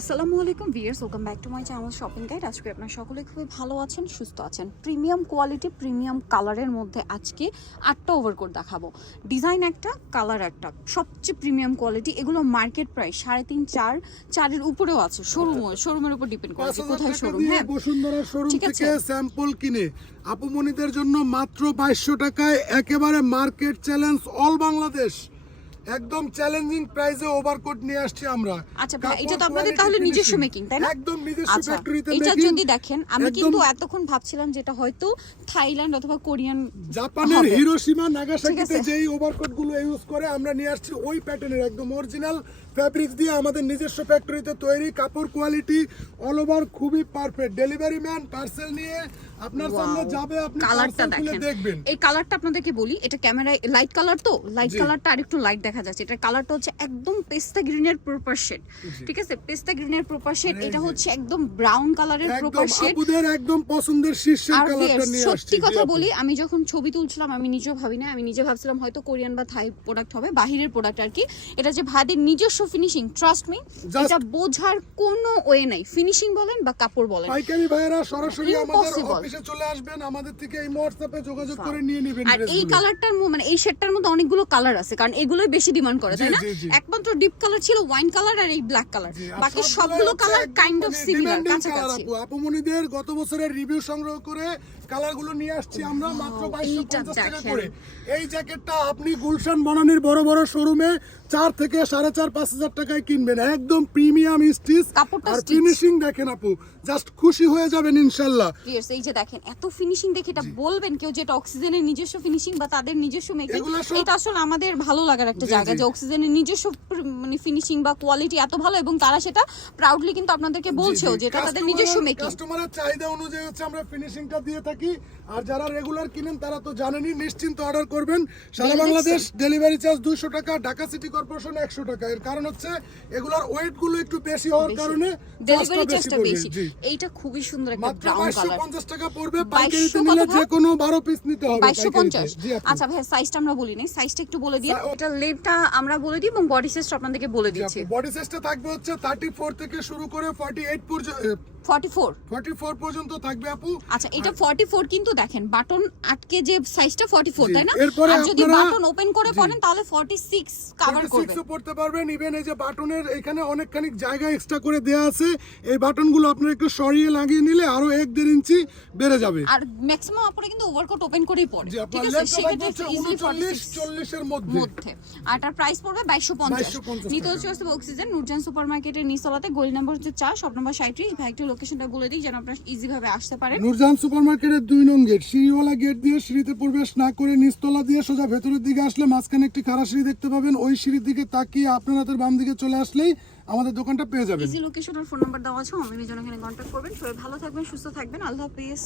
আসসালামু আলাইকুম viewers welcome back to my channel shopping guide আজকে আপনারা সকলে খুবই ভালো আছেন সুস্থ আছেন। প্রিমিয়াম কোয়ালিটি প্রিমিয়াম কালারের মধ্যে আজকে আটটা ওভারকোট দেখাবো। ডিজাইন একটা কালার একটা। সবচেয়ে প্রিমিয়াম কোয়ালিটি এগুলো মার্কেট প্রাইস সাড়ে তিন চার চারের উপরেও আছে। শোরুম শোরুমের উপর ডিপেন্ড করে কোথায় শোরুম হ্যাঁ? বসুন্ধরা শোরুম। থেকে স্যাম্পল কিনে আপুমনিদের জন্য মাত্র বাইশশো টাকায় একেবারে মার্কেট চ্যালেঞ্জ অল বাংলাদেশ একদম চ্যালেঞ্জিং প্রাইসে ওভারকোট নিয়ে আসছি আমরা। আচ্ছা ভাই, এটা তো আপনাদের তাহলে নিজস্ব মেকিং তাই না? একদম নিজস্ব আচ্ছা ফ্যাক্টরিতে এটা যদি দেখেন আমি কিন্তু এতক্ষণ ভাবছিলাম যেটা হয়তো থাইল্যান্ড অথবা কোরিয়ান জাপানের। হিরোশিমা নাগাসাকিতে। যেই ওভারকোটগুলো ইউজ করে আমরা নিয়ে আসছি ওই প্যাটার্নের একদম অরিজিনাল ফ্যাব্রিক্স দিয়ে আমাদের নিজস্ব ফ্যাক্টরিতে তৈরি কাপড় কোয়ালিটি অল ওভার খুবই পারফেক্ট ডেলিভারি ম্যান পার্সেল নিয়ে আপনার সামনে যাবে আপনি কালারটা দেখেন। দেখবেন। এই কালারটা আপনাদেরকে বলি এটা ক্যামেরায় লাইট কালার তো? লাইট। কালারটা আরেকটু লাইট দেখা যাচ্ছে। এটা কালারটা হচ্ছে একদম পেস্তা গ্রিনের প্রপার শেড ঠিক আছে? পেস্তা গ্রিনের প্রপার শেড এটা হচ্ছে একদম ব্রাউন কালারের প্রপার শেড আপুদের একদম পছন্দের শীর্ষের কালারটা নিয়ে আসছি সত্যি কথা বলি আমি যখন ছবি তুলছিলাম আমি নিজেও ভাবি না আমি নিজে ভাবছিলাম হয়তো কোরিয়ান বা থাই প্রোডাক্ট হবে বাহিরের প্রোডাক্ট আর কি। এটা যে ভাইদের নিজস্ব ফিনিশিং ট্রাস্ট মি এটা বোঝার কোনো ওয়ে নাই। ফিনিশিং বলেন বা কাপড় বলেন। পাইকারি ভাইয়েরা সরাসরি আমাদের অফিসে চলে আসবেন আমাদের থেকে এই হোয়াটসঅ্যাপে যোগাযোগ করে নিয়ে নেবেন আর এই কালারটার মানে এই শেডটার মধ্যে অনেকগুলো কালার আছে কারণ এগুলোই বেশি ডিমান্ড করে তাই না। একমাত্র ডিপ কালার ছিল ওয়াইন কালার আর এই ব্ল্যাক কালার বাকি সবগুলো কালার কাইন্ড অফ সিমিলার কাছাকাছি। আপু। আপুমনিদের গত বছরের রিভিউ সংগ্রহ করে কালারগুলো নিয়ে আসছি আমরা মাত্র বাইশশো এইটা পঞ্চাশ টাকা করে। এই জ্যাকেটটা আপনি গুলশান বনানির বড় বড় শোরুমে চার থেকে সাড়ে চার পাঁচ হাজার টাকায় কিনবেন। একদম প্রিমিয়াম স্টিচ আর ফিনিশিং দেখেন আপু জাস্ট খুশি হয়ে যাবেন ইনশাল্লাহ। এই যে দেখেন এত ফিনিশিং দেখে এটা বলবেন কেউ যেটা অক্সিজেনের নিজস্ব ফিনিশিং বা তাদের নিজস্ব মেকিং এটা আসলে আমাদের ভালো লাগার একটা জায়গা যে অক্সিজেনের নিজস্ব মানে ফিনিশিং বা কোয়ালিটি এত ভালো এবং তারা সেটা প্রাউডলি কিন্তু আপনাদেরকে বলছেও যে এটা তাদের নিজস্ব মেকিং কাস্টমারের চাহিদা অনুযায়ী হচ্ছে আমরা ফিনিশিংটা দিয়ে থাকি। আর যারা রেগুলার কিনেন তারা তো জানেনই নিশ্চিন্ত অর্ডার করবেন। সারা বাংলাদেশ ডেলিভারি চার্জ দুইশো টাকা ঢাকা সিটি কর্পোরেশন একশো টাকা। এর কারণ হচ্ছে এগুলার ওয়েটগুলো একটু বেশি হওয়ার কারণে ডেলিভারি চার্জটা বেশি। এইটা খুবই সুন্দর একটা ব্রাউন বাইশশো কালার পঞ্চাশ টাকা পড়বে 2200 পাইকারিতে নিলে যে কোনো বারো পিস নিতে হবে বাইশশো পাইকারিতে। পঞ্চাশ। জি আপু। আচ্ছা ভাই সাইজটা আমরা বলি নাই সাইজটা একটু বলে দিই সা- এটা সাইজটা আমরা বলে দিই এবং বডি সাইজটা আপনাদেরকে বলে দিচ্ছি। বডি সাইজটা থাকবে হচ্ছে থার্টি ফোর থেকে শুরু করে ফর্টি এইট পর্যন্ত 44 44 পর্যন্ত থাকবে আপু। আচ্ছা এটা 44 কিন্তু দেখেন বাটন আটকে যে সাইজটা 44 তাই না? আর যদি বাটন ওপেন করে পড়েন তাহলে 46 কভার করবে। 46 পড়তে পারবেন। ইভেন এই যে বাটনের এখানে অনেকখানি জায়গা এক্সট্রা করে দেয়া আছে। এই বাটনগুলো আপনি একটু সরিয়ে লাগিয়ে নিলে আরও 1 1.5 ইঞ্চি বেড়ে যাবে। আর ম্যাক্সিমাম আপনারা কিন্তু ওভারকোট ওপেন করেই পড়ে ঠিক আছে? সেক্ষেত্রে 39 40 এর মধ্যে। আর তার প্রাইস পড়বে 2250 নিতে হচ্ছে অক্সিজেন নুরজান সুপারমার্কেটের নিচতলাতে গোল নাম্বার হচ্ছে 4 শপ নাম্বার 37 ভাই লোকেশনটা বলে দিই যেন আপনারা ইজি ভাবে আসতে পারেন। নুরজান সুপারমার্কেটের দুই নং গেট সিঁড়িওয়ালা গেট দিয়ে সিঁড়িতে প্রবেশ না করে নিস্তলা দিয়ে সোজা ভেতরের দিকে আসলে মাঝখানে একটি খাড়া সিঁড়ি দেখতে পাবেন। ওই সিঁড়ির দিকে তাকিয়ে আপনার হাতের বাম দিকে চলে আসলেই আমাদের দোকানটা পেয়ে যাবেন। ইজি লোকেশন আর ফোন নাম্বার দেওয়া আছে আমি জন্য এখানে কন্ট্যাক্ট করবেন। সবাই ভালো থাকবেন সুস্থ থাকবেন। আল্লাহ হাফেজ।